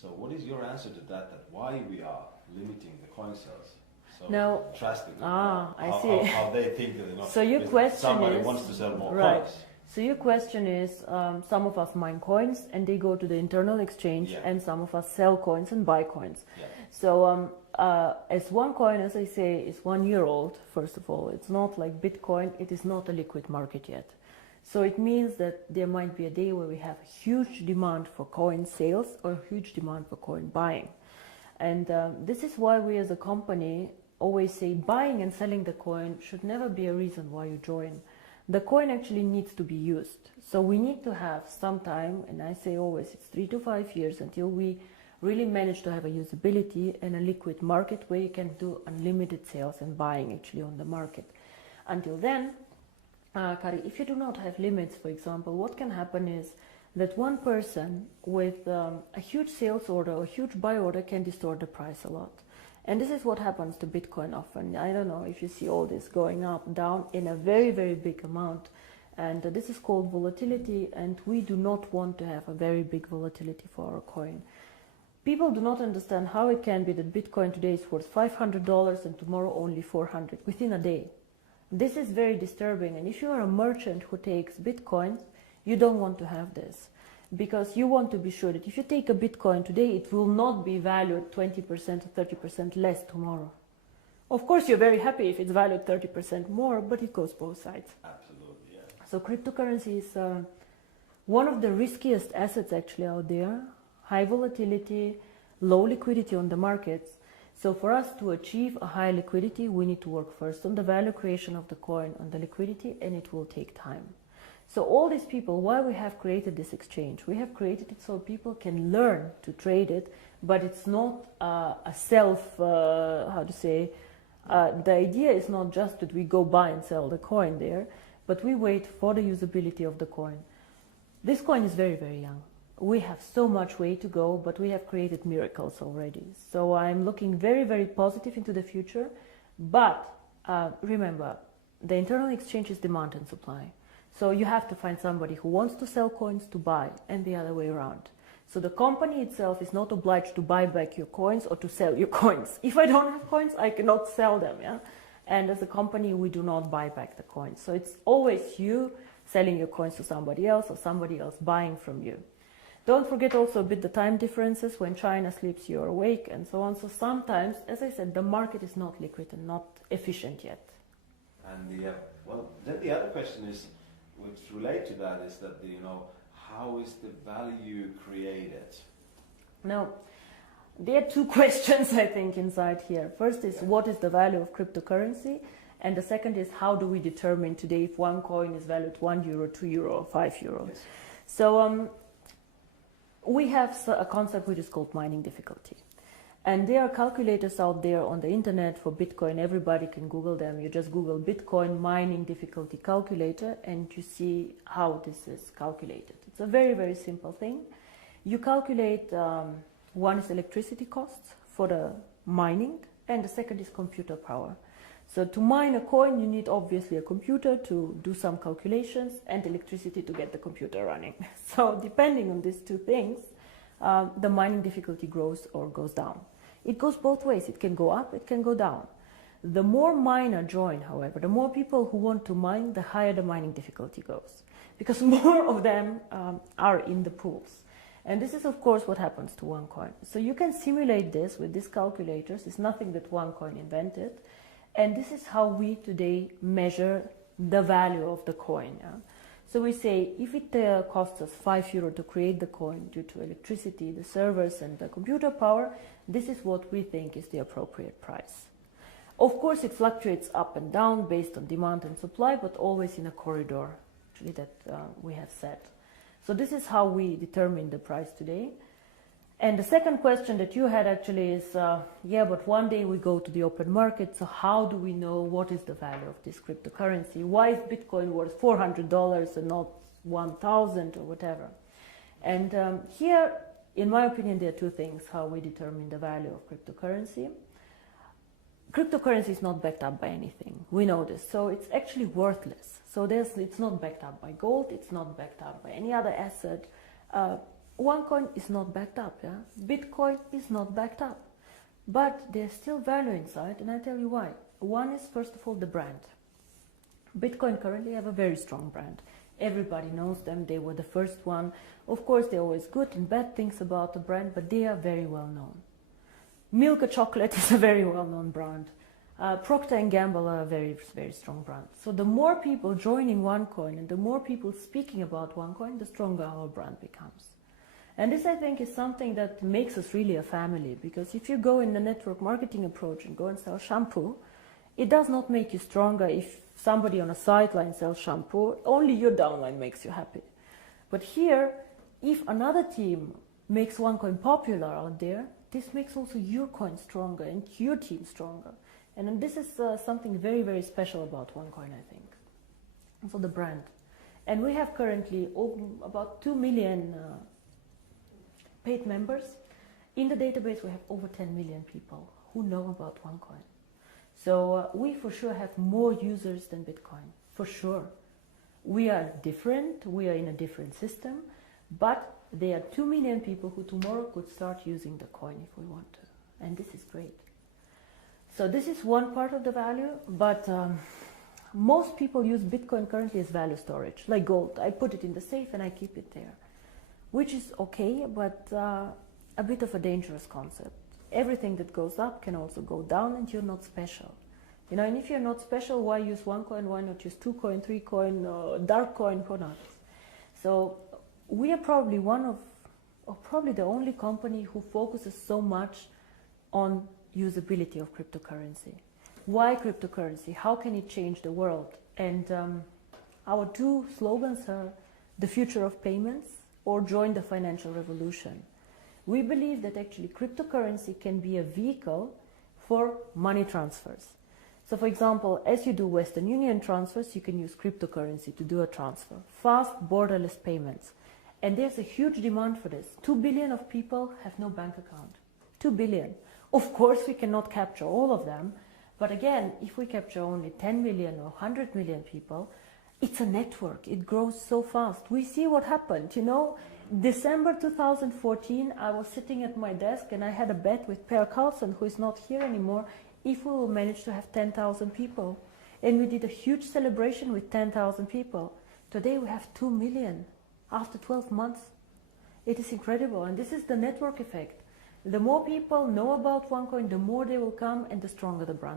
So what is your answer to that, that why we are limiting the coin sales so now, drastically? I see. How they think that, you know, so your question somebody is, wants to sell more right. coins. So your question is, some of us mine coins and they go to the internal exchange, and some of us sell coins and buy coins. So as one coin, as I say, is 1 year old, first of all, it's not like Bitcoin, it is not a liquid market yet. So it means that there might be a day where we have huge demand for coin sales or huge demand for coin buying. And this is why we as a company always say buying and selling the coin should never be a reason why you join. The coin actually needs to be used. So we need to have some time, and I say always it's 3 to 5 years until we really manage to have a usability and a liquid market where you can do unlimited sales and buying actually on the market. Until then, Kari, if you do not have limits, for example, what can happen is that one person with a huge sales order or huge buy order can distort the price a lot. And this is what happens to Bitcoin often. I don't know if you see all this going up, down in a very, very big amount. And this is called volatility, and we do not want to have a very big volatility for our coin. People do not understand how it can be that Bitcoin today is worth $500 and tomorrow only 400 within a day. This is very disturbing, and if you are a merchant who takes Bitcoin, you don't want to have this, because you want to be sure that if you take a Bitcoin today, it will not be valued 20% or 30% less tomorrow. Of course, you're very happy if it's valued 30% more, but it goes both sides. Absolutely, yeah. So cryptocurrency is one of the riskiest assets actually out there. High volatility, low liquidity on the markets. So for us to achieve a high liquidity, we need to work first on the value creation of the coin, on the liquidity, and it will take time. So all these people, why we have created this exchange? We have created it so people can learn to trade it, but it's not a self, the idea is not just that we go buy and sell the coin there, but we wait for the usability of the coin. This coin is very, very young. We have so much way to go, but we have created miracles already. So I'm looking very, very positive into the future. But remember, the internal exchange is demand and supply. So you have to find somebody who wants to sell coins to buy, and the other way around. So the company itself is not obliged to buy back your coins or to sell your coins. If I don't have coins, I cannot sell them. Yeah? And as a company, we do not buy back the coins. So it's always you selling your coins to somebody else or somebody else buying from you. Don't forget also a bit the time differences. When China sleeps, you're awake, and so on. So sometimes, as I said, the market is not liquid and not efficient yet. And then the other question is, which relate to that, is that how is the value created? Now, there are two questions I think inside here. First is what is the value of cryptocurrency, and the second is how do we determine today if one coin is valued €1, €2, or €5? Yes. So we have a concept which is called mining difficulty. And there are calculators out there on the internet for Bitcoin. Everybody can Google them. You just Google Bitcoin mining difficulty calculator and you see how this is calculated. It's a very, very simple thing. You calculate, one is electricity costs for the mining, and the second is computer power. So to mine a coin, you need obviously a computer to do some calculations and electricity to get the computer running. So depending on these two things, the mining difficulty grows or goes down. It goes both ways. It can go up, it can go down. The more miner join, however, the more people who want to mine, the higher the mining difficulty goes, because more of them are in the pools. And this is, of course, what happens to OneCoin. So you can simulate this with these calculators. It's nothing that OneCoin invented. And this is how we today measure the value of the coin. Yeah? So we say if it costs us €5 to create the coin due to electricity, the servers and the computer power, this is what we think is the appropriate price. Of course, it fluctuates up and down based on demand and supply, but always in a corridor actually that we have set. So this is how we determine the price today. And the second question that you had actually is, but one day we go to the open market, so how do we know what is the value of this cryptocurrency? Why is Bitcoin worth $400 and not 1,000 or whatever? And here, in my opinion, there are two things how we determine the value of cryptocurrency. Cryptocurrency is not backed up by anything. We know this. So it's actually worthless. So it's not backed up by gold. It's not backed up by any other asset. OneCoin is not backed up, yeah? Bitcoin is not backed up. But there's still value inside, and I tell you why. One is, first of all, the brand. Bitcoin currently have a very strong brand. Everybody knows them, they were the first one. Of course, there are always good and bad things about the brand, but they are very well known. Milka Chocolate is a very well-known brand. Procter & Gamble are a very, very strong brand. So the more people joining OneCoin and the more people speaking about OneCoin, the stronger our brand becomes. And this, I think, is something that makes us really a family, because if you go in the network marketing approach and go and sell shampoo, it does not make you stronger if somebody on a sideline sells shampoo. Only your downline makes you happy. But here, if another team makes OneCoin popular out there, this makes also your coin stronger and your team stronger. And this is something very, very special about OneCoin, I think. So the brand. And we have currently about 2 million paid members. In the database, we have over 10 million people who know about OneCoin. So we for sure have more users than Bitcoin, for sure. We are different, we are in a different system, but there are 2 million people who tomorrow could start using the coin if we want to. And this is great. So this is one part of the value, but most people use Bitcoin currently as value storage, like gold. I put it in the safe and I keep it there, which is okay, but a bit of a dangerous concept. Everything that goes up can also go down, and you're not special. You know, and if you're not special, why use OneCoin? Why not use 2 coin, 3 coin, dark coin products? So we are probably one of, or probably the only company who focuses so much on usability of cryptocurrency. Why cryptocurrency? How can it change the world? And our 2 slogans are the future of payments or join the financial revolution. We believe that actually cryptocurrency can be a vehicle for money transfers. So for example, as you do Western Union transfers, you can use cryptocurrency to do a transfer. Fast, borderless payments. And there's a huge demand for this. 2 billion of people have no bank account. 2 billion. Of course, we cannot capture all of them. But again, if we capture only 10 million or 100 million people, it's a network. It grows so fast. We see what happened, you know. December 2014, I was sitting at my desk and I had a bet with Per Carlson, who is not here anymore, if we will manage to have 10,000 people. And we did a huge celebration with 10,000 people. Today we have 2 million after 12 months. It is incredible, and this is the network effect. The more people know about OneCoin, the more they will come and the stronger the brand.